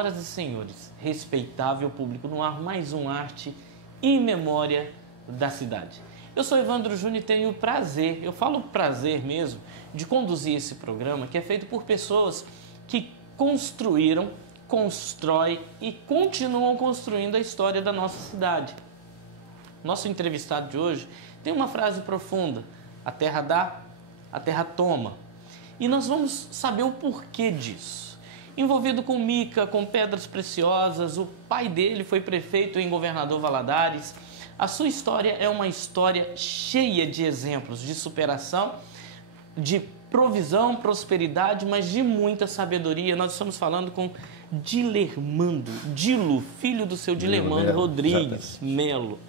Senhoras e senhores, respeitável público no ar, mais um Arte em Memória da Cidade. Eu sou Evandro Júnior e tenho o prazer, eu falo prazer mesmo, de conduzir esse programa que é feito por pessoas que construíram, constroem e continuam construindo a história da nossa cidade. Nosso entrevistado de hoje tem uma frase profunda: a terra dá, a terra toma. E nós vamos saber o porquê disso. Envolvido com mica, com pedras preciosas, o pai dele foi prefeito em Governador Valadares. A sua história é uma história cheia de exemplos de superação, de provisão, prosperidade, mas de muita sabedoria. Nós estamos falando com Dilermando, Dilo, filho do seu Dilermando Rodrigues Melo.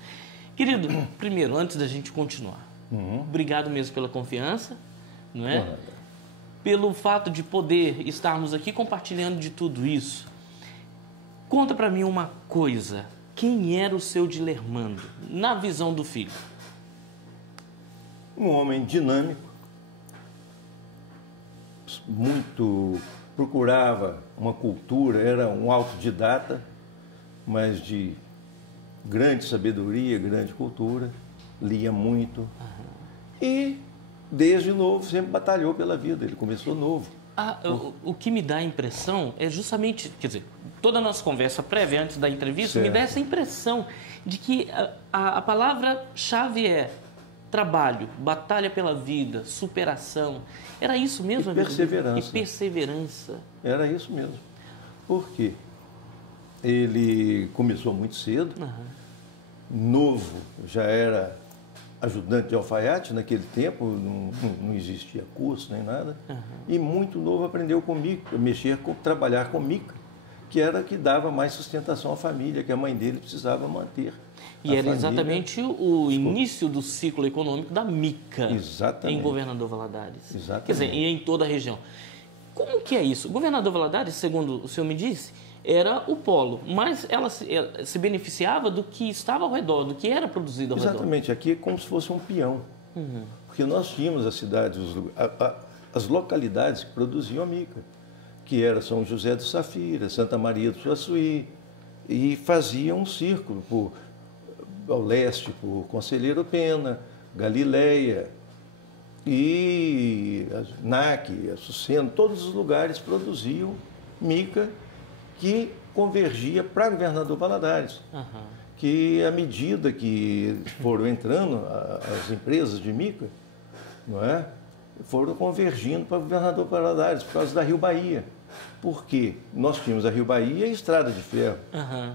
Querido, primeiro, antes da gente continuar, obrigado mesmo pela confiança, não é? Pelo fato de poder estarmos aqui compartilhando de tudo isso. Conta para mim uma coisa: quem era o seu Dilermando, na visão do filho? Um homem dinâmico, procurava uma cultura, era um autodidata, mas de grande sabedoria, grande cultura, lia muito e desde novo sempre batalhou pela vida. Ele começou novo. O que me dá a impressão é justamente, quer dizer, toda a nossa conversa prévia antes da entrevista me dá essa impressão de que a palavra-chave é trabalho, batalha pela vida, superação. Era isso mesmo? E perseverança. E perseverança. Era isso mesmo. Por quê? Ele começou muito cedo, novo, já era ajudante de alfaiate naquele tempo, não existia curso nem nada, e muito novo aprendeu com mica, trabalhar com mica, que era que dava mais sustentação à família, que a mãe dele precisava manter. E era exatamente o início do ciclo econômico da mica em Governador Valadares. Exatamente. Quer dizer, e em toda a região. Como que é isso? Governador Valadares, segundo o senhor me disse, era o polo, mas ela se beneficiava do que estava ao redor, do que era produzido ao redor. Exatamente, aqui é como se fosse um peão, porque nós tínhamos as cidades, as localidades que produziam a mica, que era São José do Safira, Santa Maria do Suaçuí, e faziam um círculo ao leste por Conselheiro Pena, Galileia e NAC, Açucena, todos os lugares produziam mica que convergia para Governador Valadares. Que à medida que foram entrando as empresas de mica, não é, foram convergindo para Governador Valadares, por causa da Rio Bahia. Por quê? Nós tínhamos a Rio Bahia e a Estrada de Ferro.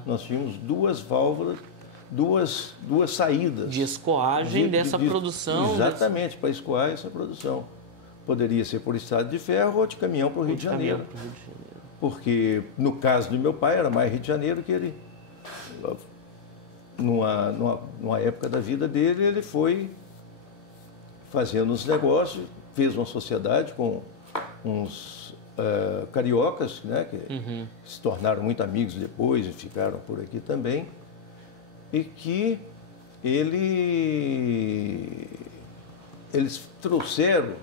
Nós tínhamos duas válvulas, duas saídas. De escoagem dessa produção. Exatamente, para escoar essa produção. Poderia ser por Estrada de Ferro ou de caminhão para o Rio de Janeiro. Porque, no caso do meu pai, era mais Rio de Janeiro que ele, numa época da vida dele, ele foi fazendo os negócios, fez uma sociedade com uns cariocas, né, que se tornaram muito amigos depois e ficaram por aqui também, e que eles trouxeram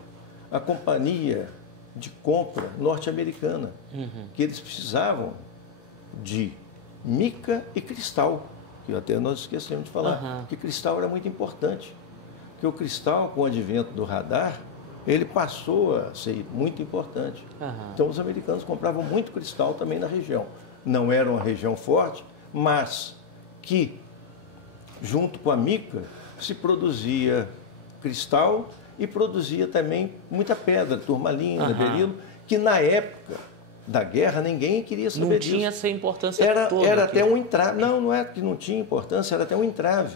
a companhia de compra norte-americana, que eles precisavam de mica e cristal, que até nós esquecemos de falar, que cristal era muito importante, porque o cristal, com o advento do radar, ele passou a ser muito importante. Então os americanos compravam muito cristal também na região. Não era uma região forte, mas que, junto com a mica, se produzia cristal e produzia também muita pedra, turmalina, berilo, que na época da guerra ninguém queria saber disso. Não tinha essa importância toda. Era até um entrave. Não é que não tinha importância, era até um entrave.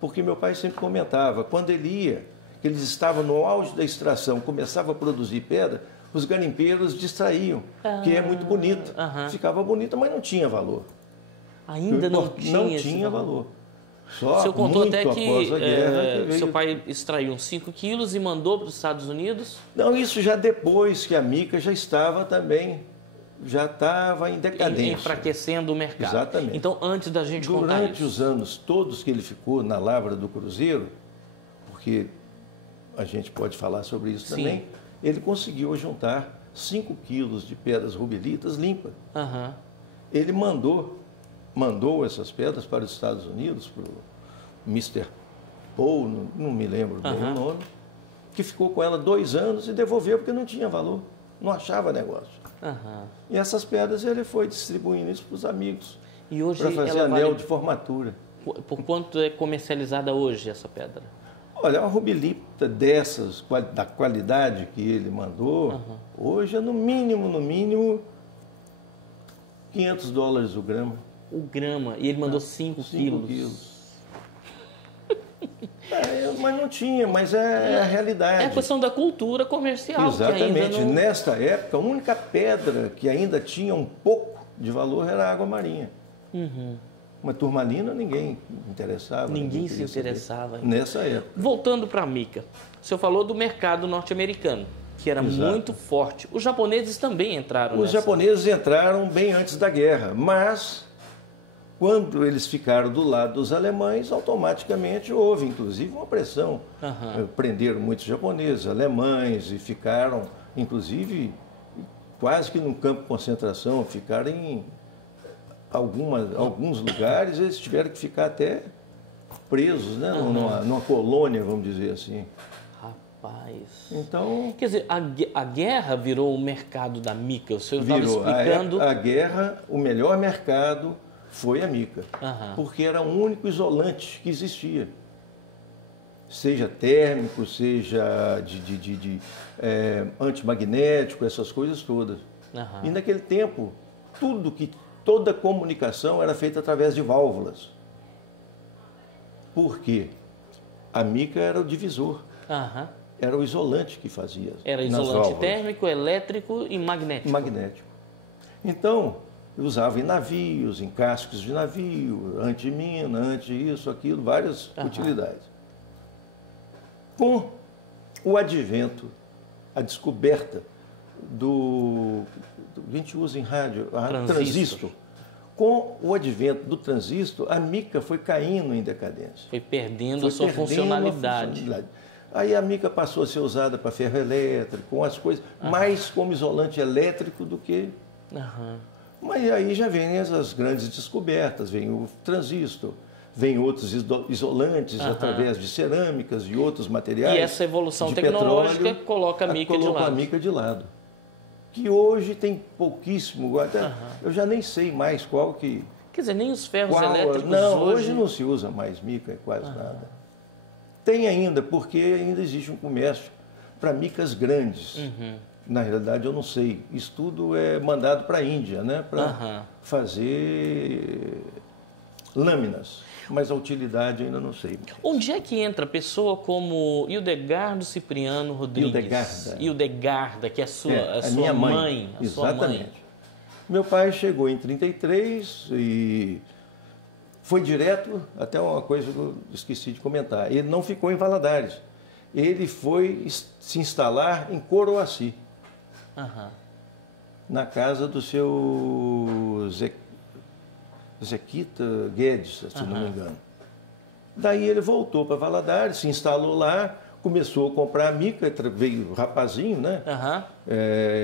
Porque meu pai sempre comentava, quando ele ia, que eles estavam no auge da extração, começava a produzir pedra, os garimpeiros distraíam, que é muito bonito. Ficava bonito, mas não tinha valor. Ainda não tinha valor. Só o senhor contou até que seu pai extraiu uns 5 quilos e mandou para os Estados Unidos? Não, isso já depois que a mica já estava também, já estava em decadência. Enfraquecendo o mercado. Exatamente. Então, antes da gente contar isso... Durante os anos todos que ele ficou na Lavra do Cruzeiro, porque a gente pode falar sobre isso também, ele conseguiu juntar 5 quilos de pedras rubelitas limpas. ele mandou essas pedras para os Estados Unidos, para o Mr. Paul, não me lembro bem o nome, que ficou com ela 2 anos e devolveu porque não tinha valor, não achava negócio. E essas pedras ele foi distribuindo isso para os amigos, para fazer anel de formatura. Por quanto é comercializada hoje essa pedra? Olha, uma rubilita dessas, da qualidade que ele mandou, hoje é no mínimo, $500 o grama. O grama, e ele mandou 5 quilos. 5 quilos. Mas não tinha, mas é a realidade. É a questão da cultura comercial. Exatamente. Que ainda não... Nesta época, a única pedra que ainda tinha um pouco de valor era a água marinha. Uma turmalina ninguém interessava. Ninguém se interessava. Nessa época. Voltando para a mica, o senhor falou do mercado norte-americano, que era muito forte. Os japoneses também entraram Os japoneses entraram bem antes da guerra, mas quando eles ficaram do lado dos alemães, automaticamente houve, inclusive, uma pressão. Prenderam muitos japoneses, alemães, e ficaram, inclusive, quase que num campo de concentração, ficaram em alguns lugares, eles tiveram que ficar até presos, né? Numa colônia, vamos dizer assim. Rapaz. Então, quer dizer, a guerra virou o mercado da mica. O senhor estava virou. explicando... A guerra, o melhor mercado foi a mica, porque era o único isolante que existia. Seja térmico, seja de antimagnético, essas coisas todas. E naquele tempo, toda comunicação era feita através de válvulas. Por quê? A mica era o divisor. Era o isolante que fazia. Era isolante térmico, elétrico e magnético. Magnético. Então, usava em navios, em cascos de navio, anti-mina, anti-isso, aquilo, várias utilidades. Com o advento, a descoberta a gente usa em rádio, transistor. Com o advento do transistor, a mica foi caindo em decadência. Foi perdendo a sua funcionalidade. Aí a mica passou a ser usada para ferro elétrico, com as coisas, mais como isolante elétrico do que... Mas aí já vêm as grandes descobertas, vem o transistor, vem outros isolantes através de cerâmicas e outros materiais. E essa evolução tecnológica petróleo, coloca a mica de lado. Que hoje tem pouquíssimo, até eu já nem sei mais qual que... Quer dizer, nem os ferros elétricos não, hoje não se usa mais mica, quase nada. Tem ainda, porque ainda existe um comércio para micas grandes. Na realidade, eu não sei. Isso tudo é mandado para a Índia, né? Para fazer lâminas. Mas a utilidade ainda não sei. Onde é que entra pessoa como Hildegardo Cipriano Rodrigues? Hildegarda, que é a sua minha mãe. Exatamente. Meu pai chegou em 33 e foi direto, até uma coisa que eu esqueci de comentar, ele não ficou em Valadares. Ele foi se instalar em Coroaci, na casa do seu Zequita Guedes, se não me engano. Daí ele voltou para Valadares, se instalou lá, começou a comprar a mica, veio rapazinho, né?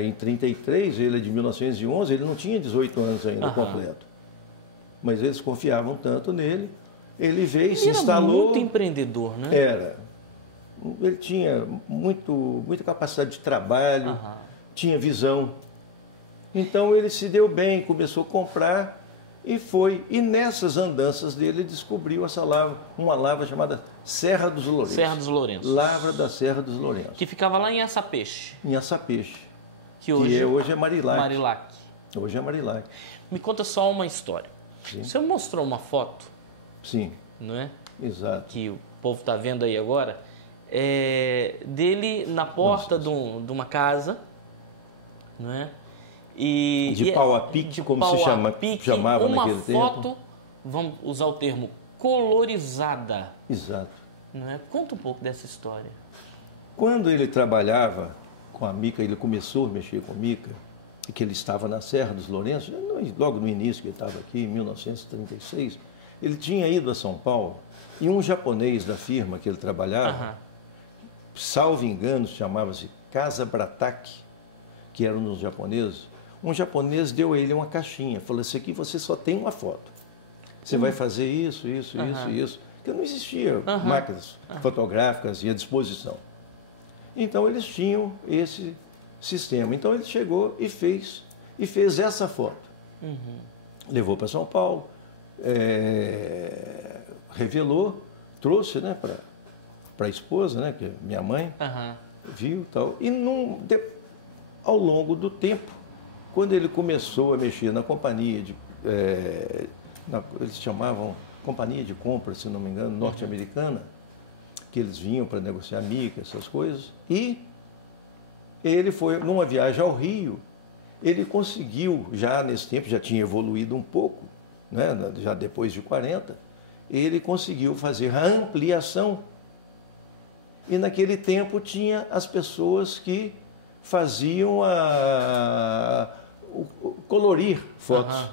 Em 33, ele é de 1911, ele não tinha 18 anos ainda completo. Mas eles confiavam tanto nele, ele veio e se instalou. Era muito empreendedor, né? Era. Ele tinha muita capacidade de trabalho, tinha visão. Então ele se deu bem, começou a comprar e foi. E nessas andanças dele, ele descobriu uma lavra chamada Serra dos Lourenços. Serra dos Lourenços. Lavra da Serra dos Lourenços. Que ficava lá em Açapeixe. Em Açapeixe. Que hoje é Marilac. Marilac. Hoje é Marilac. Me conta só uma história. Sim. O senhor mostrou uma foto. Sim. Não é? Exato. Que o povo está vendo aí agora. Dele na porta de uma casa, não é? De pau a pique, como se chamava naquele tempo. Uma foto, vamos usar o termo, colorizada. Exato. Não é? Conta um pouco dessa história. Quando ele trabalhava com a mica, ele começou a mexer com mica, e que ele estava na Serra dos Lourenços, logo no início que ele estava aqui, em 1936, ele tinha ido a São Paulo, e um japonês da firma que ele trabalhava, salvo engano, chamava-se Casa Bratak, que era um dos japoneses, um japonês deu a ele uma caixinha, falou, isso aqui você só tem uma foto. Você vai fazer isso, isso, isso, isso. Porque não existia máquinas fotográficas à disposição. Então eles tinham esse sistema. Então ele chegou e fez essa foto. Levou para São Paulo, revelou, trouxe, né, para a esposa, né, que é minha mãe, viu e tal. E ao longo do tempo, quando ele começou a mexer na companhia eles chamavam companhia de compra, se não me engano, norte-americana, que eles vinham para negociar mica, essas coisas, e ele foi numa viagem ao Rio, ele conseguiu, já nesse tempo, já tinha evoluído um pouco, né, já depois de 40, ele conseguiu fazer a ampliação. E naquele tempo tinha as pessoas que faziam colorir fotos.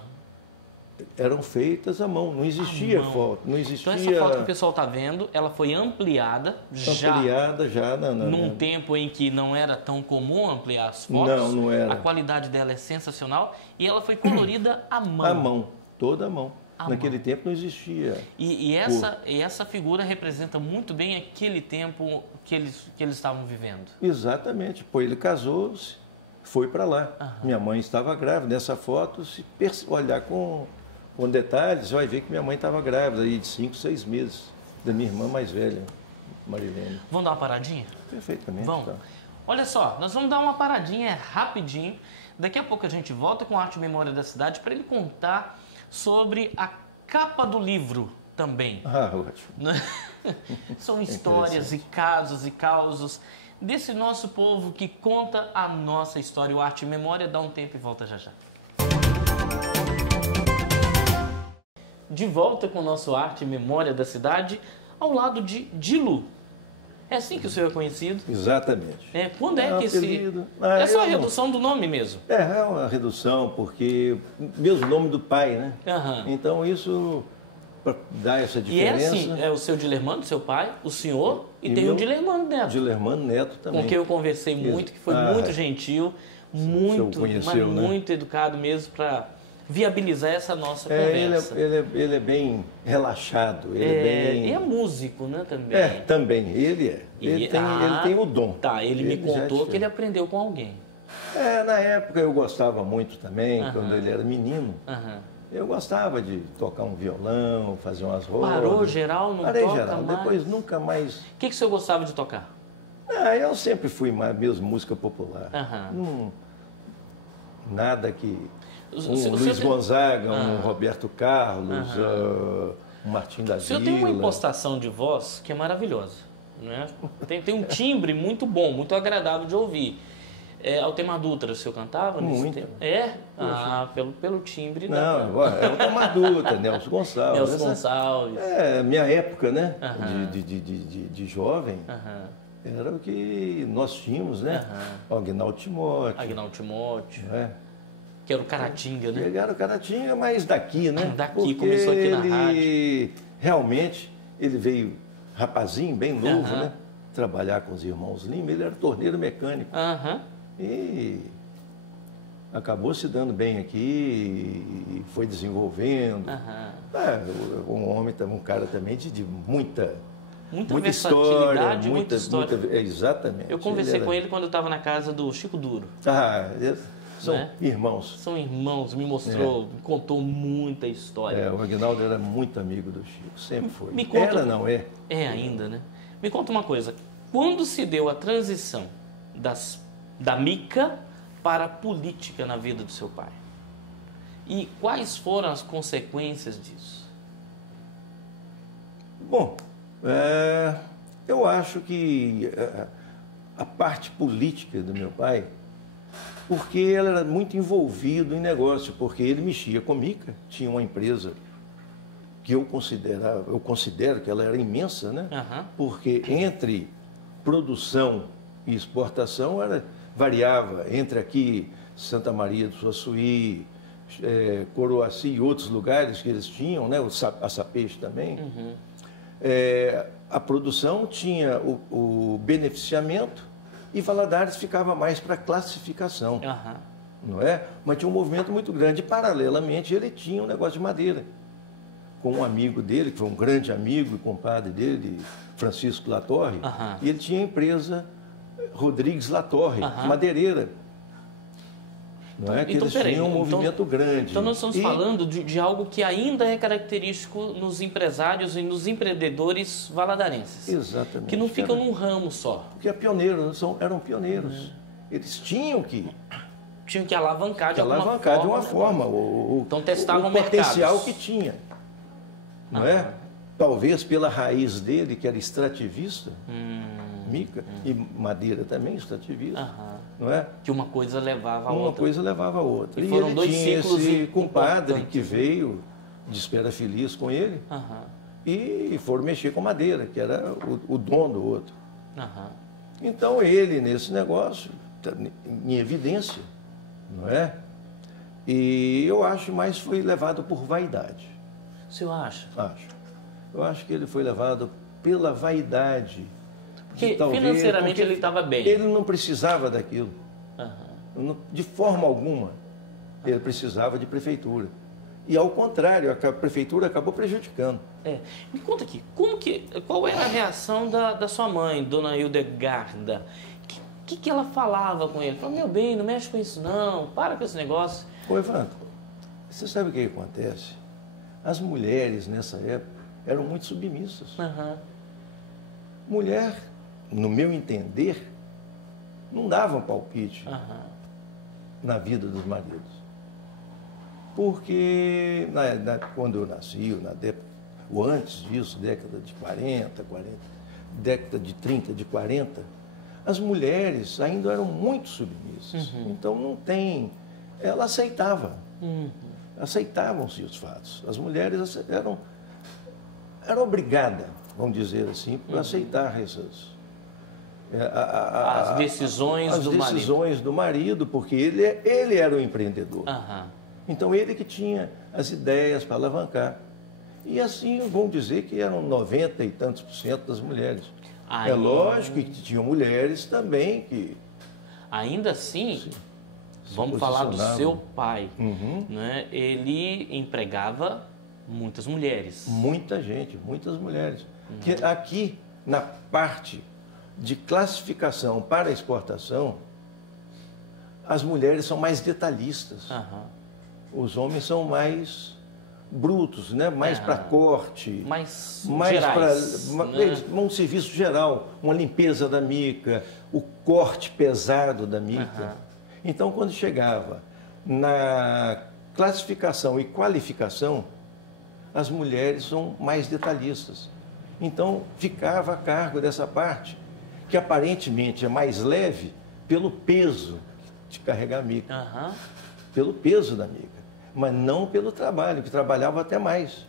Eram feitas à mão, não existia foto, não existia... Então essa foto que o pessoal está vendo, ela foi ampliada já num tempo em que não era tão comum ampliar as fotos. Não era. A qualidade dela é sensacional e ela foi colorida à mão. À mão, toda à mão. Naquele tempo não existia. E essa figura representa muito bem aquele tempo que eles estavam vivendo. Exatamente. Pô, ele casou-se, foi para lá. Minha mãe estava grávida. Nessa foto, se olhar com detalhes, vai ver que minha mãe estava grávida aí de 5, 6 meses, da minha irmã mais velha, Marilene. Vamos dar uma paradinha? Perfeitamente. Vamos. Tá. Olha só, nós vamos dar uma paradinha rapidinho. Daqui a pouco a gente volta com a Arte e Memória da Cidade para ele contar sobre a capa do livro também. Ótimo. São histórias e casos e causos desse nosso povo que conta a nossa história. O Arte e Memória dá um tempo e volta já já. De volta com o nosso Arte e Memória da Cidade, ao lado de Dilu. É assim que o senhor é conhecido? Exatamente. Quando é que apelido. é só a redução do nome mesmo? É uma redução, porque mesmo nome do pai, né? Então isso, para dar essa diferença... E é assim, é o seu Dilermano, seu pai, o senhor, e tem o Dilermano Neto. Dilermano Neto também. Com quem eu conversei muito, que foi muito gentil, muito, conheceu, mas né? muito educado mesmo para viabilizar essa nossa conversa. Ele é bem relaxado. Ele é músico, né, também? Também. Ele tem o dom. Tá, ele me contou que ele aprendeu com alguém. Na época eu gostava muito também, quando ele era menino. Eu gostava de tocar um violão, fazer umas rodas. Parou geral? Não Parei toca geral, mais? depois nunca mais... O que o senhor gostava de tocar? Eu sempre fui mais mesmo música popular. Nada que... Luiz Gonzaga, um Roberto Carlos, um Martim da Vila. O senhor tem uma impostação de voz que é maravilhosa, né? Tem um timbre muito bom, muito agradável de ouvir. Altemar Dutra, o senhor cantava? Muito. Pelo timbre. Não, é Altemar Dutra, Nelson Gonçalves. Nelson Gonçalves. Minha época, né? De jovem. Era o que nós tínhamos, né? Aguinaldo Timóteo. Que era o Caratinga, né? Ele era o Caratinga, mas daqui, né? Daqui, começou aqui na rádio. Realmente, ele veio rapazinho, bem novo, né? Trabalhar com os irmãos Lima, ele era torneiro mecânico. E acabou se dando bem aqui e foi desenvolvendo. Um homem, um cara também de muita versatilidade, história, muita história. Exatamente. Eu conversei com ele quando eu estava na casa do Chico Duro. São irmãos. São irmãos, me mostrou, me contou muita história. O Aguinaldo era muito amigo do Chico, sempre foi. Me conta, era, não é? É ainda, né? Me conta uma coisa, quando se deu a transição da mica para a política na vida do seu pai? E quais foram as consequências disso? Bom, eu acho que a parte política do meu pai, porque ele era muito envolvido em negócio, porque ele mexia com mica, tinha uma empresa que eu considero que ela era imensa, né? Porque entre produção e exportação variava entre aqui Santa Maria do Suaçuí, Coroaci e outros lugares que eles tinham, né? A Sapeixe também. A produção tinha o beneficiamento e Valadares ficava mais para classificação. não é? Mas tinha um movimento muito grande. E, paralelamente, ele tinha um negócio de madeira, com um amigo dele, que foi um grande amigo e compadre dele, Francisco Latorre, e ele tinha a empresa Rodrigues Latorre, madeireira. Não é? Que então, eles tinham um movimento grande. Então nós estamos falando de algo que ainda é característico nos empresários e nos empreendedores valadarenses. Exatamente. Que não ficam num ramo só. Porque eram pioneiros. Eles tinham que alavancar de alguma forma. Então testavam o potencial mercados que tinha. Não é? Talvez pela raiz dele, que era extrativista, mica, e madeira também extrativista. Não é? Que uma coisa levava a outra. Uma coisa levava a outra. E foram ele dois tinha ciclos esse compadre importantes, que veio de Espera Feliz com ele e foram mexer com madeira, que era o dono do outro. Então ele, nesse negócio, em evidência, não é? E eu acho mais foi levado por vaidade. O senhor acha? Acho. Eu acho que ele foi levado pela vaidade. Porque financeiramente ele estava bem. Ele não precisava daquilo. De forma alguma. Ele precisava de prefeitura. E ao contrário, a prefeitura acabou prejudicando. Me conta aqui, qual era a reação da sua mãe, dona Hildegarda? O que ela falava com ele? Falava, meu bem, não mexe com isso não, para com esse negócio. Ô Evandro, você sabe o que acontece? As mulheres nessa época eram muito submissas. Mulher, no meu entender, não dava um palpite na vida dos maridos. Porque quando eu nasci, ou antes disso, década de 40, década de 30, de 40, as mulheres ainda eram muito submissas. Então não tem... Ela aceitava. Aceitavam-se os fatos. As mulheres eram obrigadas, vamos dizer assim, por aceitar essas... as decisões do marido, porque ele era o empreendedor. Então ele que tinha as ideias para alavancar. E assim, vamos dizer que eram 90 e tantos % das mulheres. É lógico que tinham mulheres também que... Ainda assim, vamos falar do seu pai. Né? Ele empregava muitas mulheres. Muita gente, muitas mulheres. Que aqui, na parte de classificação para exportação, as mulheres são mais detalhistas. Os homens são mais brutos, né? Mais para corte, mais para né? Um serviço geral, uma limpeza da mica, o corte pesado da mica. Então, quando chegava na classificação e qualificação, as mulheres são mais detalhistas. Então, ficava a cargo dessa parte, que aparentemente é mais leve pelo peso de carregar a mica, pelo peso da mica, mas não pelo trabalho, que trabalhava até mais.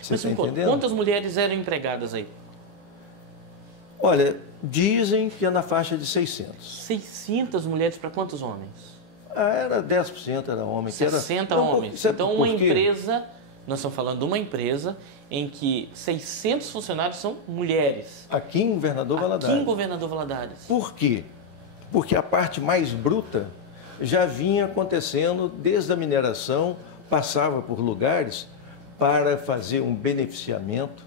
Você mas está entendendo? Quantas mulheres eram empregadas aí? Olha, dizem que é na faixa de 600. 600 mulheres para quantos homens? Era 10% era homem. 60 homens. Então, uma empresa, nós estamos falando de uma empresa em que 600 funcionários são mulheres. Aqui em Governador Valadares. Aqui em Governador Valadares. Por quê? Porque a parte mais bruta já vinha acontecendo desde a mineração, passava por lugares para fazer um beneficiamento,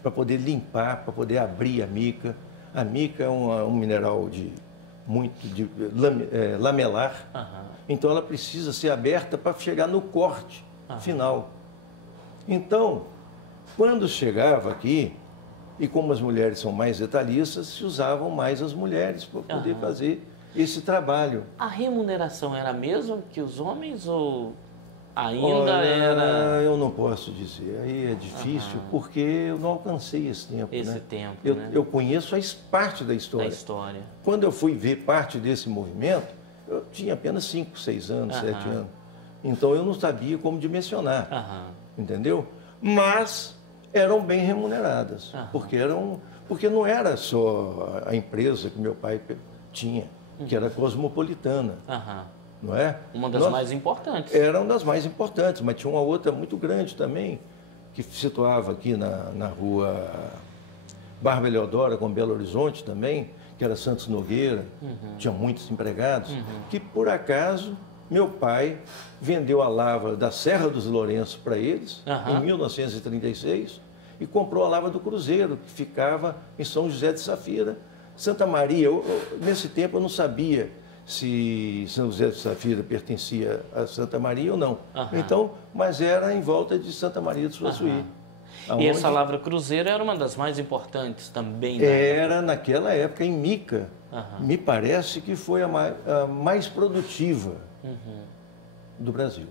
para poder limpar, para poder abrir a mica. A mica é um mineral lamelar, então ela precisa ser aberta para chegar no corte final. Então, quando chegava aqui, e como as mulheres são mais detalhistas, se usavam mais as mulheres para poder fazer esse trabalho. A remuneração era a mesma que os homens ou ainda era... Eu não posso dizer, aí é difícil, porque eu não alcancei esse tempo. Eu conheço parte da história. Quando eu fui ver parte desse movimento, eu tinha apenas 5, 6 anos, 7 anos. Então eu não sabia como dimensionar, entendeu? Mas eram bem remuneradas, porque não era só a empresa que meu pai tinha, que era cosmopolitana, não é? Uma das mais importantes. Era uma das mais importantes, mas tinha uma outra muito grande também, que se situava aqui na rua Barba Eleodora, com Belo Horizonte também, que era Santos Nogueira, tinha muitos empregados, que por acaso meu pai vendeu a lavra da Serra dos Lourenços para eles, em 1936, e comprou a lavra do Cruzeiro, que ficava em São José de Safira, Santa Maria. Nesse tempo eu não sabia se São José de Safira pertencia a Santa Maria ou não. Então, mas era em volta de Santa Maria do Suaçuí. E essa lavra Cruzeiro era uma das mais importantes também? Era naquela época em Mica. Me parece que foi a mais produtiva do Brasil.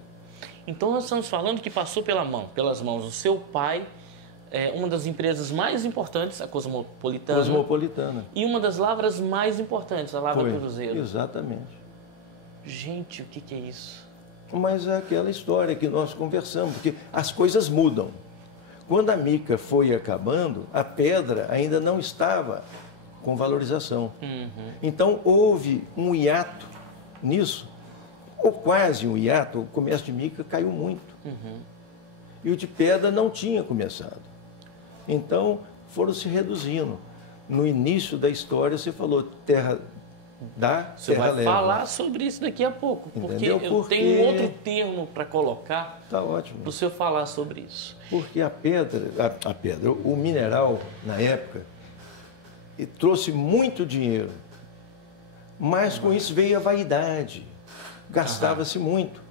Então nós estamos falando que passou pelas mãos do seu pai, uma das empresas mais importantes, a Cosmopolitana. Cosmopolitana. E uma das lavras mais importantes, a lavra Cruzeiro. Exatamente. Gente, o que é isso? Mas é aquela história que nós conversamos, porque as coisas mudam. Quando a mica foi acabando, a pedra ainda não estava com valorização. Então houve um hiato nisso, ou quase um hiato. O comércio de mica caiu muito. E o de pedra não tinha começado. Então foram se reduzindo. No início da história você falou terra dá, você terra vai leva. falar sobre isso daqui a pouco, Entendeu? Eu tenho um outro termo para colocar. Tá ótimo. Para o senhor falar sobre isso. Porque a pedra, o mineral na época, trouxe muito dinheiro, mas com isso veio a vaidade, gastava-se muito.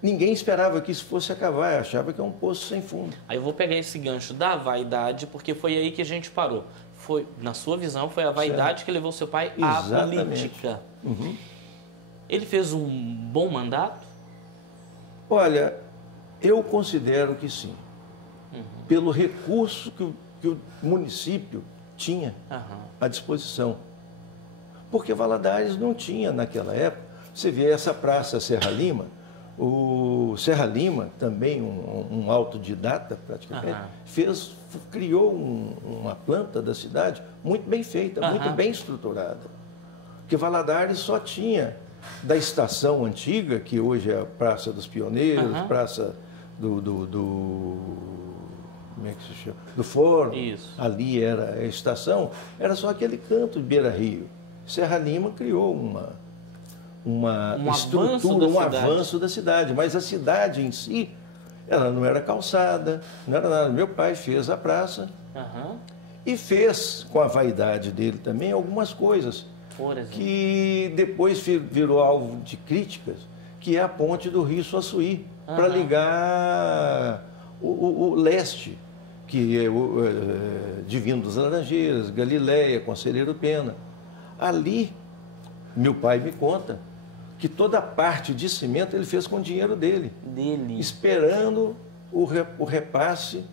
Ninguém esperava que isso fosse acabar, achava que é um poço sem fundo. Aí eu vou pegar esse gancho da vaidade, porque foi aí que a gente parou. Foi, na sua visão, foi a vaidade que levou seu pai à política. Ele fez um bom mandato? Olha, eu considero que sim. Pelo recurso que o município tinha à disposição. Porque Valadares não tinha naquela época. Você vê essa praça Serra Lima, o Serra Lima, também um autodidata praticamente, criou uma planta da cidade muito bem feita, muito bem estruturada. Porque Valadares só tinha da estação antiga, que hoje é a Praça dos Pioneiros, Praça como é que se chama? Do Fórum, ali era a estação, era só aquele canto de Beira-Rio. Serra Lima criou uma estrutura, um avanço da cidade, mas a cidade em si, ela não era calçada, não era nada. Meu pai fez a praça e fez, com a vaidade dele também, algumas coisas que depois virou alvo de críticas, que é a ponte do Rio Suaçuí, para ligar o leste, que é Divino das Laranjeiras, Galileia, Conselheiro Pena. Ali, meu pai me conta que toda a parte de cimento ele fez com o dinheiro dele. Esperando o repasse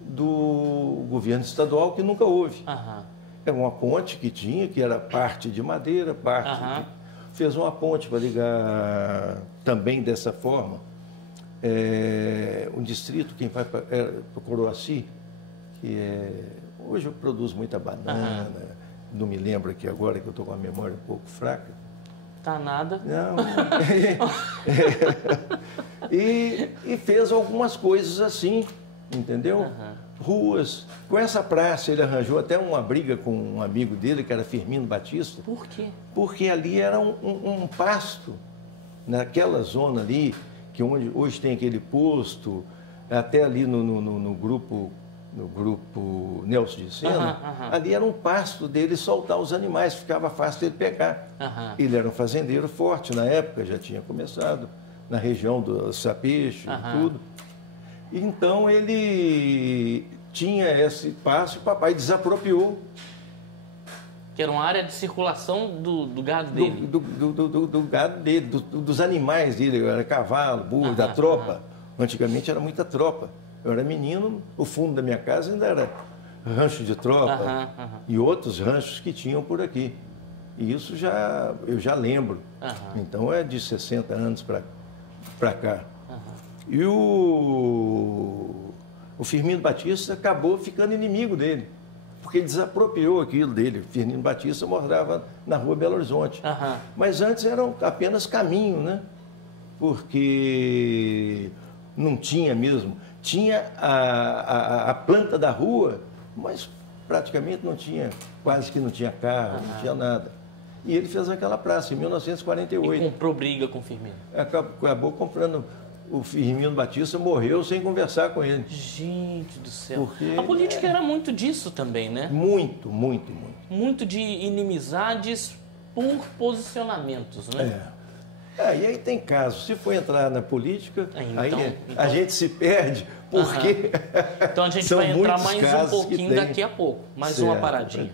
do governo estadual, que nunca houve. É uma ponte que tinha, que era parte de madeira, fez uma ponte para ligar também dessa forma. Um distrito, quem vai para o Coroaci, que hoje produz muita banana, não me lembro aqui agora, que eu estou com a memória um pouco fraca. Tá nada. Não. E fez algumas coisas assim, entendeu? Ruas. Com essa praça ele arranjou até uma briga com um amigo dele, que era Firmino Batista. Por quê? Porque ali era um pasto, naquela zona ali, que hoje tem aquele posto, até ali no grupo Nelson de Sena, ali era um pasto dele soltar os animais, ficava fácil dele pegar. Ele era um fazendeiro forte na época, já tinha começado na região do Sapecho e tudo. Então ele tinha esse pasto e o papai desapropriou. Que era uma área de circulação do gado dele. Do gado dele, dos animais dele, era cavalo, burro, da tropa. Antigamente era muita tropa. Eu era menino, o fundo da minha casa ainda era rancho de tropa e outros ranchos que tinham por aqui. E isso eu já lembro. Então é de 60 anos para cá. E o Firmino Batista acabou ficando inimigo dele, porque ele desapropriou aquilo dele. Firmino Batista morava na rua Belo Horizonte. Mas antes eram apenas caminho, né? Porque não tinha mesmo. Tinha a planta da rua, mas praticamente não tinha, quase que não tinha carro, não tinha nada. E ele fez aquela praça em 1948. E comprou briga com o Firmino. Acabou comprando. O Firmino Batista morreu sem conversar com ele. Gente do céu. Porque a política era muito disso também, né? Muito, muito, muito. Muito de inimizades por posicionamentos, né? E aí tem casos. Se for entrar na política, então, a gente se perde, porque então a gente vai entrar mais um pouquinho daqui a pouco. Mais uma paradinha.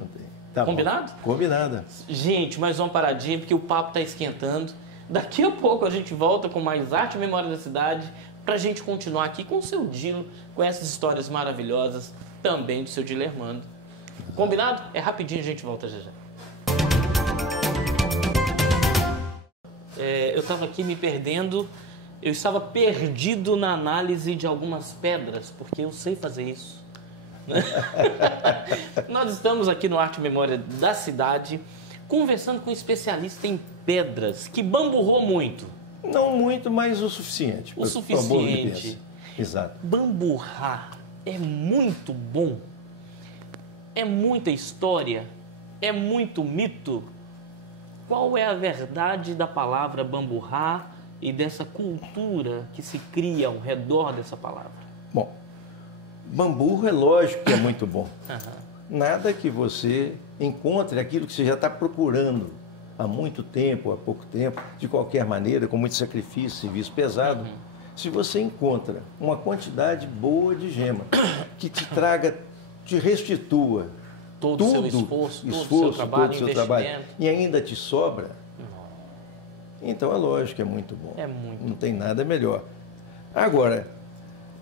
Tá combinado? Bom. Combinado. Gente, mais uma paradinha, porque o papo está esquentando. Daqui a pouco a gente volta com mais Arte e Memória da Cidade, para a gente continuar aqui com o seu Dilo, com essas histórias maravilhosas, também do seu Dilo Hermando. Combinado? É rapidinho, a gente volta já já. Eu estava aqui me perdendo, eu estava perdido na análise de algumas pedras, porque eu sei fazer isso. Nós estamos aqui no Arte e Memória da Cidade, conversando com um especialista em pedras, que bamburrou muito. Não muito, mas o suficiente. O suficiente. Exato. Bamburrar é muito bom. É muita história. É muito mito. Qual é a verdade da palavra bamburrar e dessa cultura que se cria ao redor dessa palavra? Bom, bamburro é lógico que é muito bom. Uhum. Nada que você encontre aquilo que você já está procurando há muito tempo, há pouco tempo, de qualquer maneira, com muito sacrifício, serviço pesado. Uhum. Se você encontra uma quantidade boa de gema que te traga, te restitua todo o seu esforço, todo o seu trabalho, e ainda te sobra, então é lógico que é muito bom. Não tem nada melhor. Agora,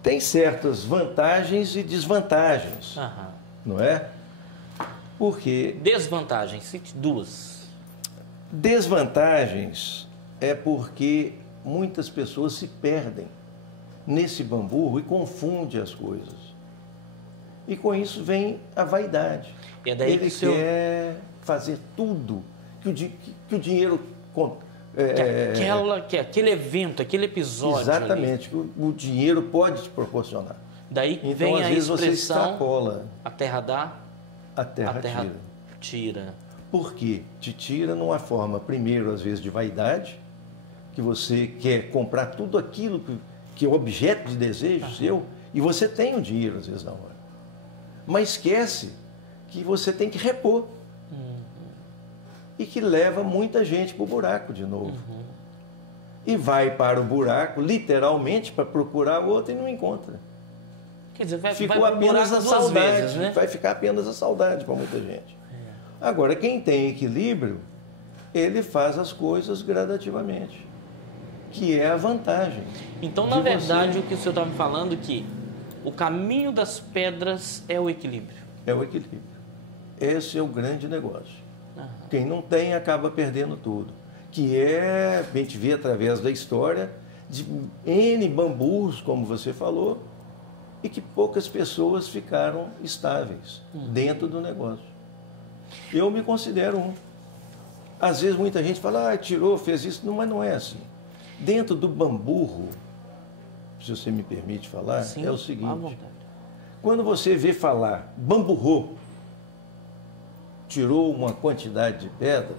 tem certas vantagens e desvantagens, não é? Porque... Desvantagens, cite duas. Desvantagens é porque muitas pessoas se perdem nesse bamburro e confundem as coisas. E com isso vem a vaidade. E é daí ele quer fazer tudo que o dinheiro... que aquele evento, aquele episódio... Exatamente, que o dinheiro pode te proporcionar. Daí então, vem às a vezes expressão... Você extrapola. A terra dá... A terra tira. Por quê? Te tira numa forma, primeiro, às vezes, de vaidade, que você quer comprar tudo aquilo que é objeto de desejo seu, e você tem o dinheiro, às vezes, na hora. Mas esquece que você tem que repor. E que leva muita gente para o buraco de novo. E vai para o buraco, literalmente, para procurar outro e não encontra. Quer dizer, ficou apenas a saudade, vezes, né? Vai ficar apenas a saudade para muita gente. Agora, quem tem equilíbrio, ele faz as coisas gradativamente, que é a vantagem. Então, na verdade, o que o senhor está me falando é que o caminho das pedras é o equilíbrio. É o equilíbrio. Esse é o grande negócio. Quem não tem acaba perdendo tudo. Que a gente vê através da história de N bambus, como você falou, e que poucas pessoas ficaram estáveis dentro do negócio. Eu me considero um. Às vezes muita gente fala, tirou, fez isso, não, mas não é assim. Dentro do bamburro, se você me permite falar, sim, é o seguinte. Quando você vê falar bamburrou, tirou uma quantidade de pedra,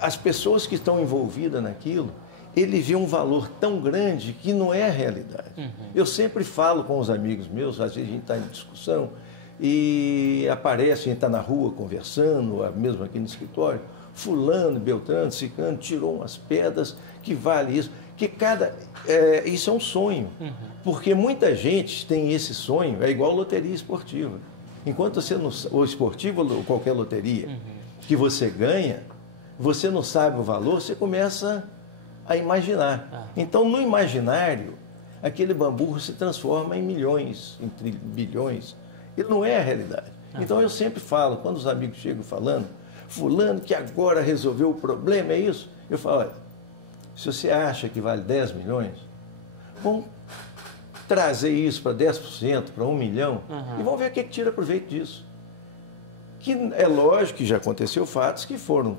as pessoas que estão envolvidas naquilo, ele vê um valor tão grande que não é a realidade. Eu sempre falo com os amigos meus, às vezes a gente está em discussão, e aparece, a gente está na rua conversando, mesmo aqui no escritório, fulano, beltrano, ciclano, tirou umas pedras que vale isso. Que isso é um sonho, porque muita gente tem esse sonho, é igual loteria esportiva. Enquanto você não, ou esportiva ou qualquer loteria, que você ganha, você não sabe o valor, você começa a imaginar. Então, no imaginário, aquele bamburro se transforma em milhões, em bilhões. Ele não é a realidade. Então, eu sempre falo, quando os amigos chegam falando, fulano que agora resolveu o problema, é isso? Eu falo, olha, se você acha que vale 10 milhões, vamos trazer isso para 10%, para 1 milhão, e vamos ver o que tira proveito disso. Que é lógico que já aconteceu fatos que foram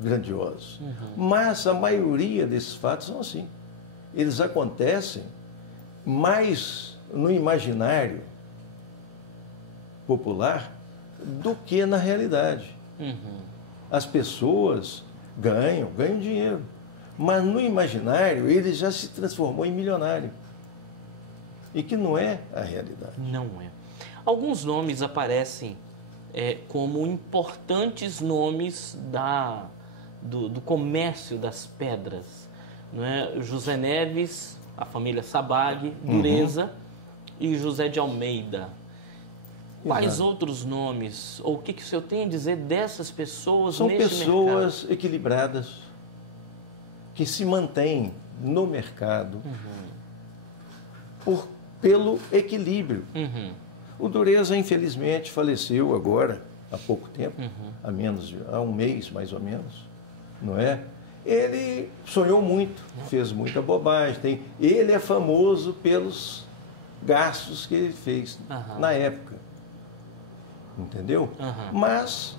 grandiosos, mas a maioria desses fatos são assim. Eles acontecem mais no imaginário popular do que na realidade. As pessoas ganham dinheiro, mas no imaginário ele já se transformou em milionário. E que não é a realidade. Não é. Alguns nomes aparecem como importantes nomes do comércio das pedras. Não é? José Neves, a família Sabag, Dureza e José de Almeida. Quais outros nomes? Ou o que o senhor tem a dizer dessas pessoas São neste pessoas mercado? equilibradas, que se mantêm no mercado pelo equilíbrio. O Dureza, infelizmente, faleceu agora, há pouco tempo, há um mês, mais ou menos, não é? Ele sonhou muito, fez muita bobagem. Ele é famoso pelos gastos que ele fez na época, entendeu? Mas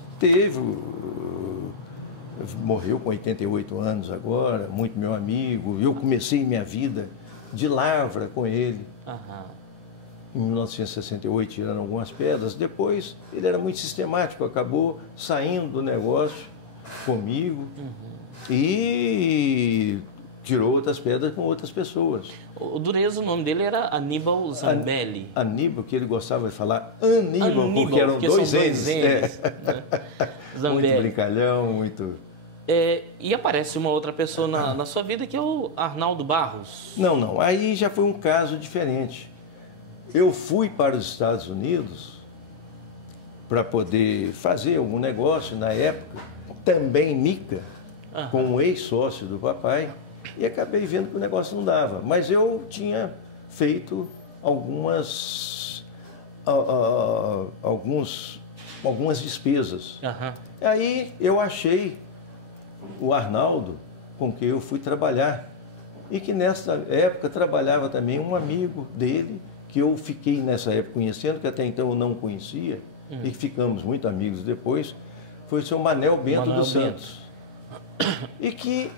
morreu com 88 anos agora, muito meu amigo. Eu comecei minha vida de lavra com ele. Em 1968, tirando algumas pedras. Depois, ele era muito sistemático, acabou saindo do negócio comigo e tirou outras pedras com outras pessoas. O Dureza, o nome dele era Aníbal Zambelli. Aníbal, que ele gostava de falar Aníbal, porque eram dois N's. Né? Muito brincalhão, muito... E aparece uma outra pessoa na sua vida, que é o Arnaldo Barros. Não. Aí já foi um caso diferente. Eu fui para os Estados Unidos para poder fazer algum negócio na época, também mica, com um ex-sócio do papai, e acabei vendo que o negócio não dava. Mas eu tinha feito algumas despesas. Aí eu achei o Arnaldo, com quem eu fui trabalhar, e que nessa época trabalhava também um amigo dele, que eu fiquei nessa época conhecendo, que até então eu não conhecia, e que ficamos muito amigos depois, foi o seu Manel Bento dos Santos. E que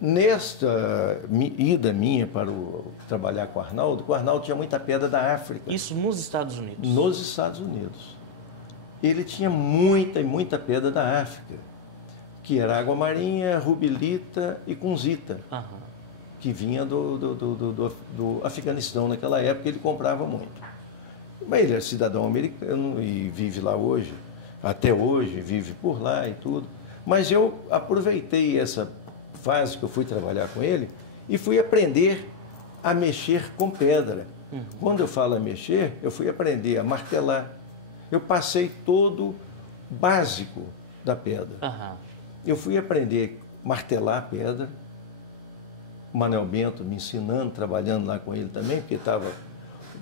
nesta ida minha para trabalhar com o Arnaldo tinha muita pedra da África. Isso nos Estados Unidos? Nos Estados Unidos. Ele tinha muita pedra da África, que era água marinha, rubilita e kunzita. Que vinha do Afeganistão naquela época, ele comprava muito. Mas ele é cidadão americano e vive lá hoje, até hoje, vive por lá e tudo. Mas eu aproveitei essa fase que eu fui trabalhar com ele e fui aprender a mexer com pedra. Quando eu falo a mexer, eu fui aprender a martelar. Eu passei todo básico da pedra. Eu fui aprender a martelar a pedra. O Manel Bento me ensinando, trabalhando lá com ele também, porque estava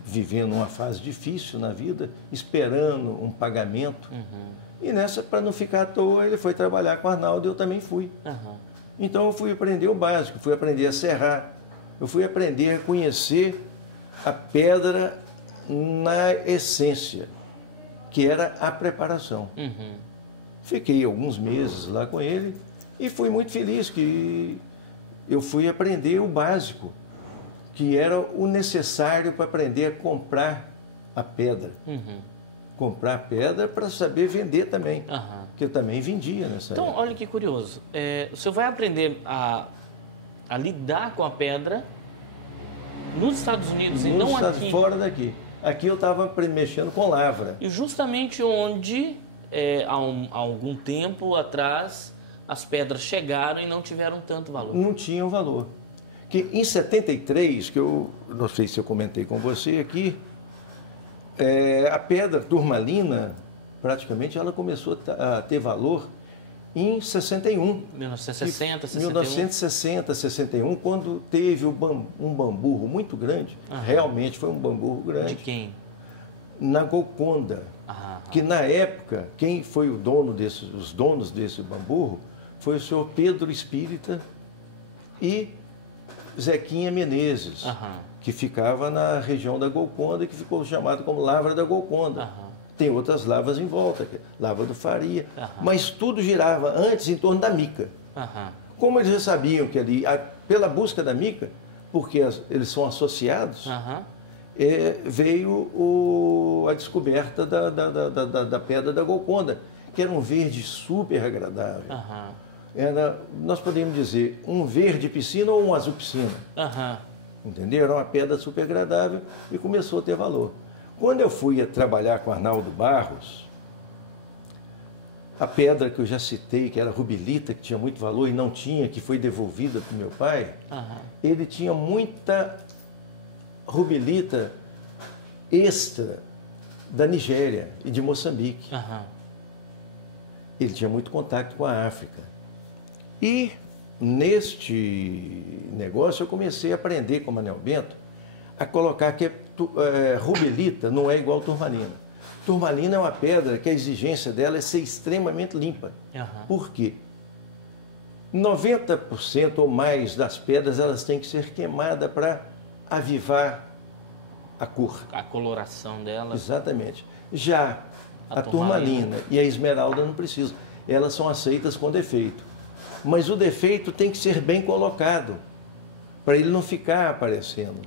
vivendo uma fase difícil na vida, esperando um pagamento. E nessa, para não ficar à toa, ele foi trabalhar com o Arnaldo e eu também fui. Então eu fui aprender o básico, fui aprender a serrar, eu fui aprender a conhecer a pedra na essência, que era a preparação. Fiquei alguns meses lá com ele e fui muito feliz que eu fui aprender o básico, que era o necessário para aprender a comprar a pedra. Comprar a pedra para saber vender também, que eu também vendia nessa época. Então, olha que curioso. O senhor vai aprender a lidar com a pedra nos Estados Unidos e não aqui? Fora daqui. Aqui eu estava mexendo com lavra. E justamente onde, há algum tempo atrás, as pedras chegaram e não tiveram tanto valor. Não tinham valor. Que em 73, que eu não sei se eu comentei com você aqui, a pedra turmalina, praticamente, ela começou a ter valor em 61. 1960, 61. 1960, 61, quando teve um bamburro muito grande. Realmente foi um bamburro grande. De quem? Na Golconda. Que na época, quem foi os donos desse bamburro foi o senhor Pedro Espírita e Zequinha Menezes, que ficava na região da Golconda, que ficou chamado como Lavra da Golconda. Tem outras lavras em volta, Lavra do Faria, mas tudo girava antes em torno da mica. Como eles já sabiam que ali, pela busca da mica, porque eles são associados, veio a descoberta da pedra da Golconda, que era um verde super agradável. Nós podemos dizer um verde piscina ou um azul piscina. Entendeu? Era uma pedra super agradável e começou a ter valor. Quando eu fui trabalhar com Arnaldo Barros, a pedra que eu já citei, que era rubilita, que tinha muito valor e não tinha, que foi devolvida para o meu pai, ele tinha muita rubilita extra da Nigéria e de Moçambique. Ele tinha muito contato com a África. E neste negócio eu comecei a aprender com o Manuel Bento a colocar que rubilita não é igual turmalina. Turmalina é uma pedra que a exigência dela é ser extremamente limpa. Por quê? 90% ou mais das pedras elas têm que ser queimadas para avivar a cor. A coloração dela. Exatamente. Já a turmalina e a esmeralda não precisam. Elas são aceitas com defeito. Mas o defeito tem que ser bem colocado, para ele não ficar aparecendo.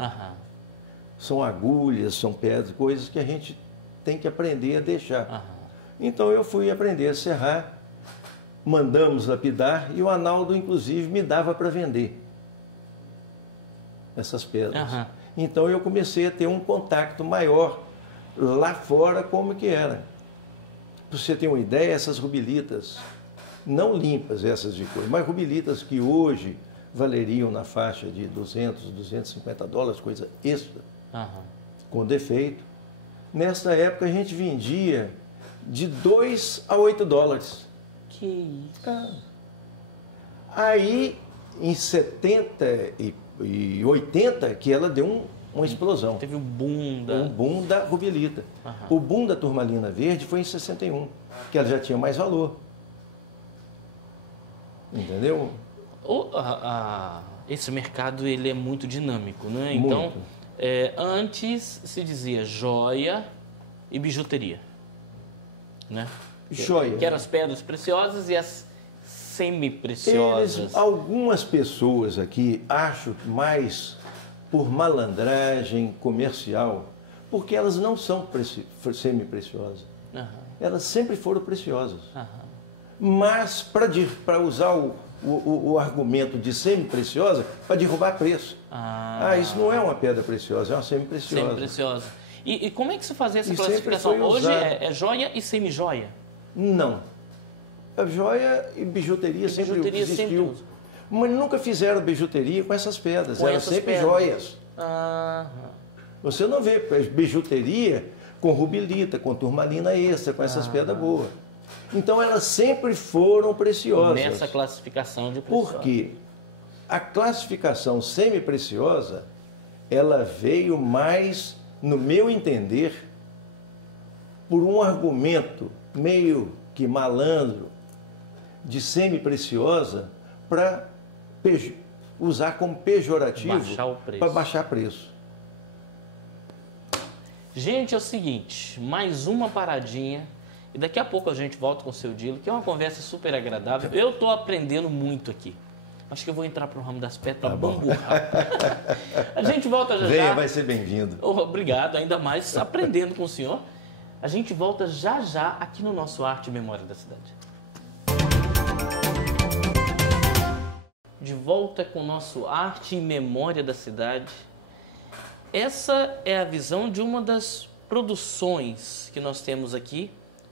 São agulhas, são pedras, coisas que a gente tem que aprender a deixar. Então eu fui aprender a serrar, mandamos lapidar e o Arnaldo, inclusive, me dava para vender essas pedras. Então eu comecei a ter um contato maior lá fora, como que era. Para você ter uma ideia, essas rubilitas, não limpas essas de cor, mas rubilitas que hoje valeriam na faixa de 200, 250 dólares, coisa extra, com defeito. Nessa época a gente vendia de 2 a 8 dólares. Que isso? Aí, em 70 e 80, que ela deu uma explosão. Teve um boom da rubilita. O boom da turmalina verde foi em 61, que ela já tinha mais valor. Entendeu? Esse mercado ele é muito dinâmico, né? Muito. Então, antes se dizia joia e bijuteria, né? Joia. Que eram as pedras preciosas e as semi-preciosas. Algumas pessoas aqui acham mais por malandragem comercial, porque elas não são semi-preciosas. Elas sempre foram preciosas. Mas para usar o argumento de semi-preciosa, para derrubar preço. Isso não é uma pedra preciosa, é uma semi-preciosa. Semi-preciosa. E como é que se fazia essa classificação? Hoje é joia e semi-joia? Não. A joia e bijuteria sempre existiu. Mas nunca fizeram bijuteria com essas pedras, eram sempre joias. Você não vê bijuteria com rubilita, com turmalina extra, com essas pedras boas. Então elas sempre foram preciosas. Nessa classificação de preciosa. Porque a classificação semi-preciosa, ela veio mais, no meu entender, por um argumento meio que malandro de semi-preciosa para usar como pejorativo para baixar preço. Gente, é o seguinte, mais uma paradinha e daqui a pouco a gente volta com o seu Dilo, que é uma conversa super agradável. Eu estou aprendendo muito aqui. Acho que eu vou entrar para o ramo das pedras para bamburrar. A gente volta já. Venha, vai ser bem-vindo. Obrigado, ainda mais aprendendo com o senhor. A gente volta já aqui no nosso Arte e Memória da Cidade. De volta com o nosso Arte e Memória da Cidade. Essa é a visão de uma das produções que nós temos aqui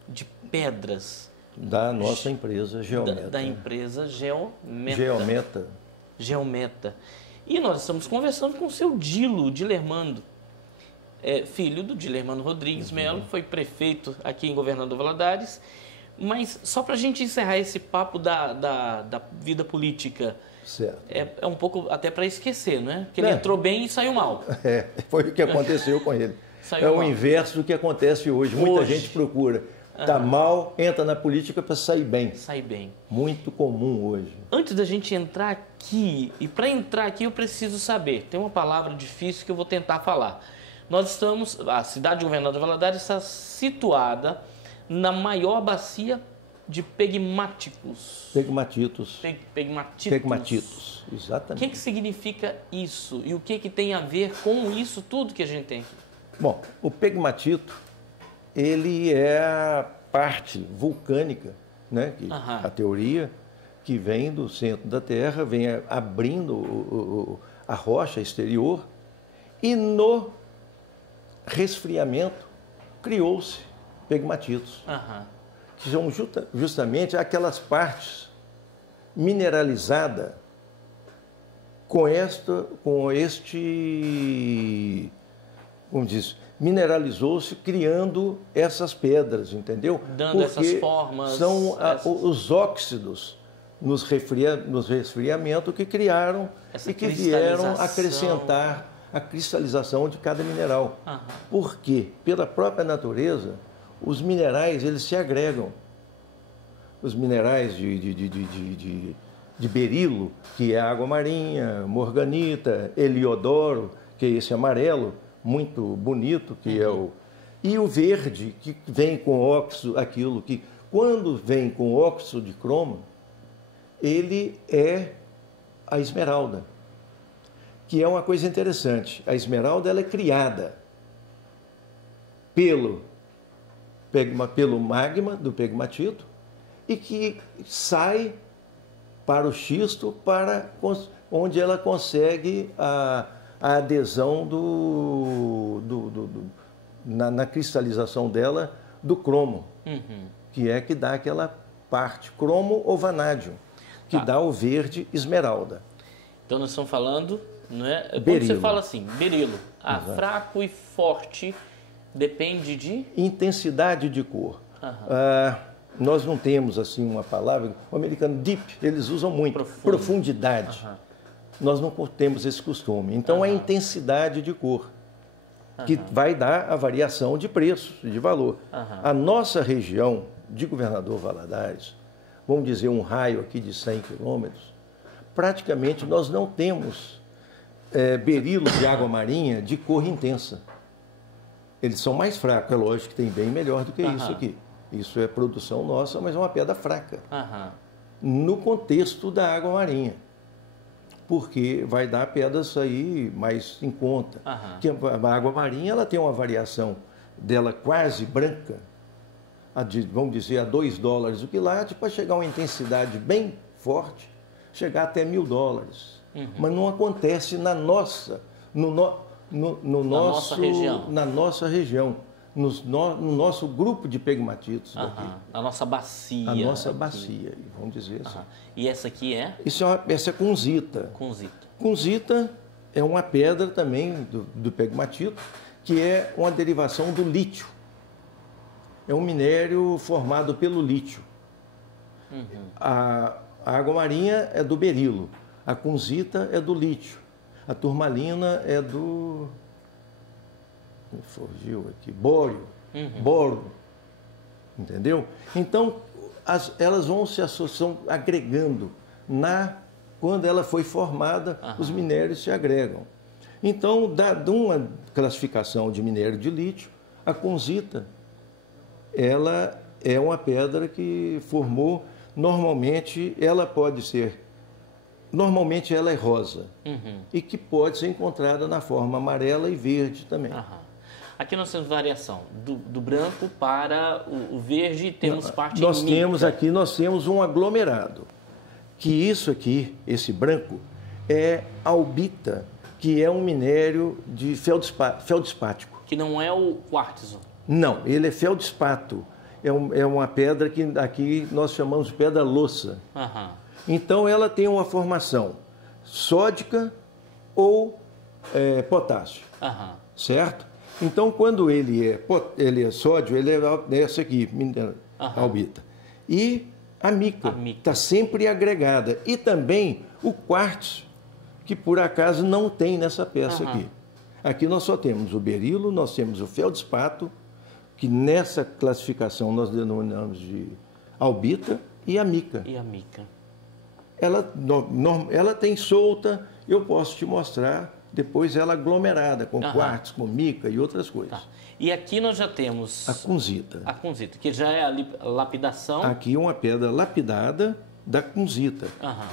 de pedras. Da nossa empresa Geometa. Da empresa Geometa. E nós estamos conversando com o seu Dilermando, filho do Dilermando Rodrigues Melo, foi prefeito aqui em Governador Valadares. Mas só para a gente encerrar esse papo da vida política, certo. É um pouco até para esquecer, né? Que ele entrou bem e saiu mal. Foi o que aconteceu com ele. O inverso do que acontece hoje. Muita gente procura. Está mal, entra na política para sair bem. Sair bem. Muito comum hoje. Antes da gente entrar aqui, e para entrar aqui eu preciso saber, tem uma palavra difícil que eu vou tentar falar. A cidade de Governador Valadares está situada na maior bacia de pegmáticos. Pegmatitos, exatamente. o que significa isso? E o que tem a ver com isso tudo que a gente tem aqui? Bom, o pegmatito, ele é a parte vulcânica, né? A teoria que vem do centro da Terra, vem abrindo a rocha exterior e no resfriamento criou-se pegmatitos, que são justamente aquelas partes mineralizadas com este, como diz, mineralizou-se criando essas pedras, entendeu? Dando essas formas. São os óxidos nos resfriamentos que criaram e que vieram acrescentar a cristalização de cada mineral. Porque, pela própria natureza, os minerais eles se agregam. Os minerais de berilo, que é água marinha, morganita, heliodoro, que é esse amarelo, muito bonito, que é o... E o verde, que vem com óxido, aquilo que, quando vem com óxido de cromo, ele é a esmeralda, que é uma coisa interessante. A esmeralda ela é criada pelo magma do pegmatito e que sai para o xisto, onde ela consegue a adesão na cristalização dela do cromo, que é que dá aquela parte cromo ou vanádio, que dá o verde esmeralda. Então nós estamos falando, não é? Quando berilo. você fala assim, berilo, fraco e forte, depende de? Intensidade de cor. Nós não temos assim uma palavra, o americano deep, eles usam muito, profundidade. Nós não temos esse costume. Então, a intensidade de cor, que vai dar a variação de preço, de valor. A nossa região de Governador Valadares, vamos dizer um raio aqui de 100 quilômetros, praticamente nós não temos berilos de água marinha de cor intensa. Eles são mais fracos, é lógico que tem bem melhor do que isso aqui. Isso é produção nossa, mas é uma pedra fraca. No contexto da água marinha. Porque vai dar pedras aí mais em conta. Que a água marinha ela tem uma variação dela quase branca, vamos dizer, a $2 o quilate, para chegar a uma intensidade bem forte, chegar até $1.000. Mas não acontece na nossa região, no nosso grupo de pegmatitos. A nossa bacia. A nossa bacia, vamos dizer assim. E essa aqui é? Essa é kunzita. Kunzita é uma pedra também do pegmatito, que é uma derivação do lítio. É um minério formado pelo lítio. A água marinha é do berilo. A kunzita é do lítio. A turmalina é do... Me fugiu aqui. Bório. Boro. Entendeu? Então, elas vão se associando, agregando. Quando ela foi formada, os minérios se agregam. Então, de uma classificação de minério de lítio, a kunzita, ela é uma pedra que formou, normalmente, ela é rosa. E que pode ser encontrada na forma amarela e verde também. Aqui nós temos variação do branco para o verde, temos parte nós temos um aglomerado, que isso aqui, esse branco, é albita, que é um minério de feldspático. Que não é o quartzo? Não, ele é feldspato. É uma pedra que aqui nós chamamos de pedra louça. Então ela tem uma formação sódica ou potássio, certo? Então, quando ele é sódio, ele é essa aqui, albita. E a mica está sempre agregada. E também o quartzo, que por acaso não tem nessa peça aqui. Aqui nós só temos o berilo, nós temos o feldspato, que nessa classificação nós denominamos de albita, e a mica. Ela tem solta, eu posso te mostrar depois ela aglomerada com quartzo, com mica e outras coisas. E aqui nós já temos a kunzita. Que já é a lapidação. Aqui é uma pedra lapidada da kunzita.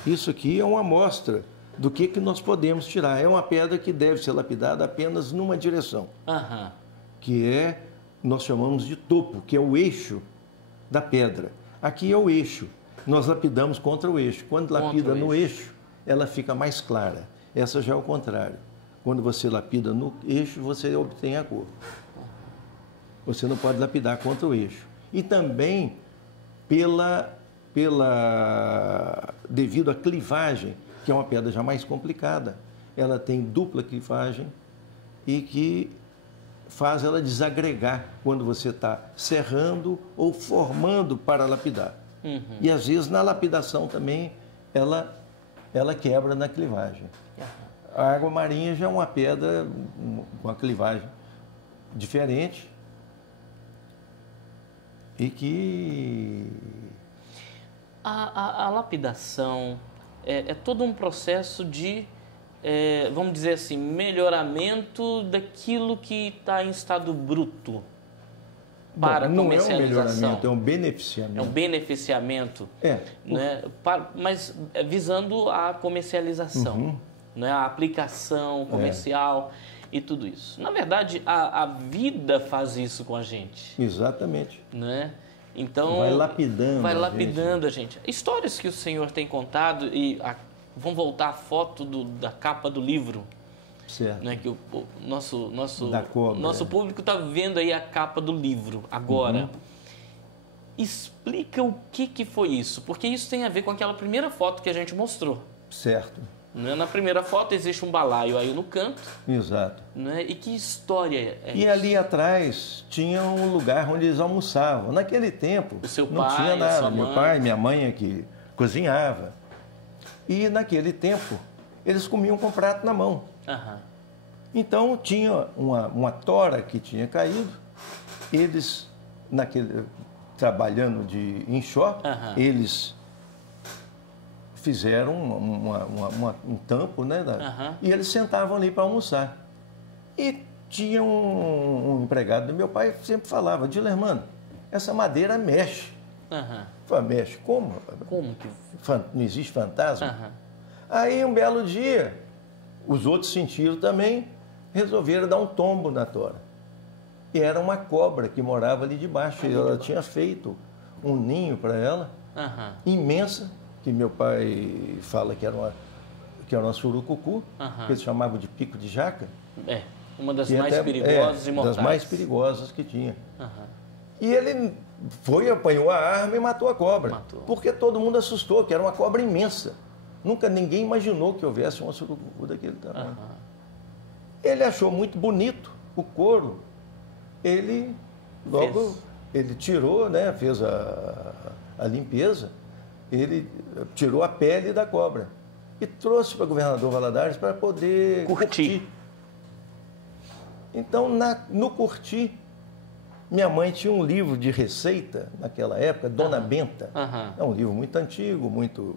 Isso aqui é uma amostra do que nós podemos tirar. É uma pedra que deve ser lapidada apenas numa direção. que nós chamamos de topo, que é o eixo da pedra. Aqui é o eixo. Nós lapidamos contra o eixo. Quando lapida no eixo, ela fica mais clara. Essa já é o contrário. Quando você lapida no eixo, você obtém a cor. Você não pode lapidar contra o eixo. E também devido à clivagem, que é uma pedra já mais complicada. Ela tem dupla clivagem e que faz ela desagregar quando você está serrando ou formando para lapidar. E às vezes na lapidação também ela quebra na clivagem. A água marinha já é uma pedra com a clivagem diferente e que... A lapidação é todo um processo de, vamos dizer assim, melhoramento daquilo que está em estado bruto para comercialização. Não é um melhoramento, é um beneficiamento. É um beneficiamento, né? Mas visando a comercialização, né? A aplicação comercial e tudo isso. Na verdade, a vida faz isso com a gente. Exatamente. Né? Então, vai lapidando a gente. Histórias que o senhor tem contado, e vamos voltar à foto da capa do livro. Certo. Né, que o nosso cobra, público está vendo aí a capa do livro agora. Explica o que foi isso, porque isso tem a ver com aquela primeira foto que a gente mostrou. Certo. Né? Na primeira foto existe um balaio aí no canto. Exato. Né? E que história é E isso? ali atrás tinha um lugar onde eles almoçavam. Naquele tempo O seu não pai, tinha a nada. sua Meu mãe. pai, minha mãe é que cozinhava. E naquele tempo eles comiam com prato na mão. Então tinha uma tora que tinha caído. Eles, trabalhando de enxó, eles fizeram um tampo, né? E eles sentavam ali para almoçar. E tinha um empregado do meu pai que sempre falava: Dilermano, essa madeira mexe. Falei: mexe? Como? Como que... Não existe fantasma? Aí um belo dia, os outros sentiram também, resolveram dar um tombo na tora. E era uma cobra que morava ali debaixo. E ela tinha feito um ninho para ela, imensa, que meu pai fala que era uma surucucu, que eles chamavam de pico de jaca. Uma das mais perigosas e mortais. Das mais perigosas que tinha. E ele apanhou a arma e matou a cobra. Porque todo mundo assustou, que era uma cobra imensa. Nunca ninguém imaginou que houvesse uma surucucu daquele tamanho. Ele achou muito bonito o couro. Ele tirou, né, fez a limpeza. Ele tirou a pele da cobra e trouxe para o governador Valadares para poder curtir. Então, no curtir, minha mãe tinha um livro de receita naquela época, Dona Benta. É um livro muito antigo, muito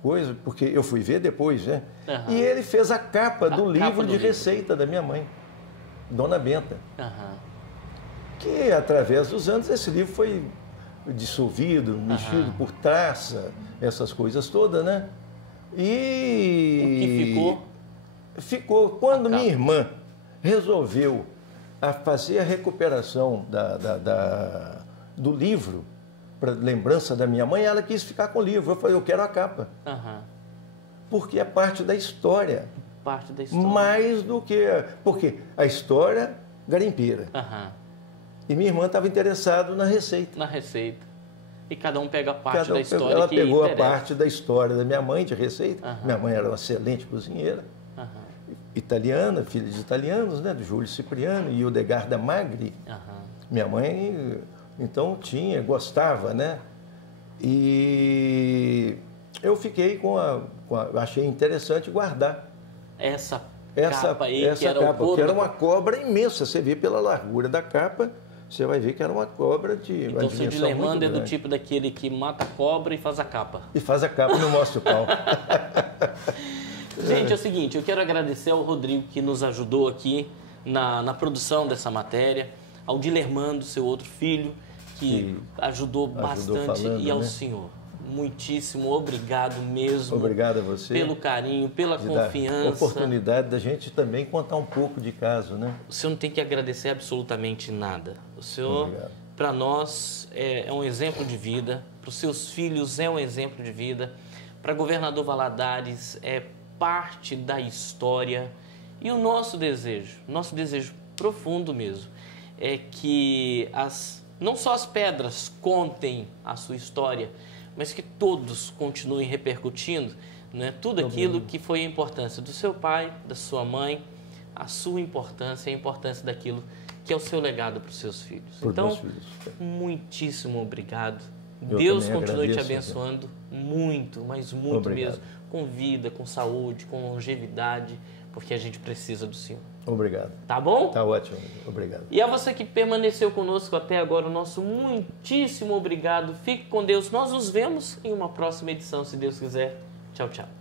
coisa, porque eu fui ver depois, né? E ele fez a capa do livro de receita da minha mãe, Dona Benta. Que, através dos anos, esse livro foi dissolvido, mexido por traça, essas coisas todas, né? E o que ficou? Ficou. Quando minha irmã resolveu fazer a recuperação do livro, para lembrança da minha mãe, ela quis ficar com o livro. Eu falei: eu quero a capa. Porque é parte da história. Parte da história. Mais do que... Porque a história garimpeira. E minha irmã estava interessada na receita. Na receita. E cada um pega a parte da história ela que pegou interessa. a parte da história da minha mãe de receita. Minha mãe era uma excelente cozinheira. Italiana, filha de italianos, né? Do Júlio Cipriano e Odegarda Magri. Minha mãe, então, gostava, né? E eu fiquei achei interessante guardar essa capa aí, que era capa, que era uma cobra imensa. Você vê pela largura da capa, você vai ver que era uma cobra de então, uma seu Dilermano é do tipo daquele que mata a cobra e faz a capa. E faz a capa e não mostra o pau. Gente, é o seguinte, eu quero agradecer ao Rodrigo que nos ajudou aqui na produção dessa matéria, ao Dilermano, seu outro filho, que ajudou bastante, falando, e ao né? senhor. muitíssimo obrigado mesmo. Obrigado a você. Pelo carinho, pela confiança. A oportunidade da gente também contar um pouco de caso, né? O senhor não tem que agradecer absolutamente nada. O senhor, para nós, é um exemplo de vida. Para os seus filhos é um exemplo de vida. Para governador Valadares é parte da história. E o nosso desejo profundo mesmo, é que não só as pedras contem a sua história, mas que todos continuem repercutindo, né, tudo aquilo que foi a importância do seu pai, da sua mãe, a sua importância e a importância daquilo que é o seu legado para os seus filhos. Então, muitíssimo obrigado. Deus continue te abençoando muito, mas muito mesmo, com vida, com saúde, com longevidade, porque a gente precisa do Senhor. Obrigado. Tá bom? Tá ótimo. Obrigado. E a você que permaneceu conosco até agora, o nosso muitíssimo obrigado. Fique com Deus. Nós nos vemos em uma próxima edição, se Deus quiser. Tchau, tchau.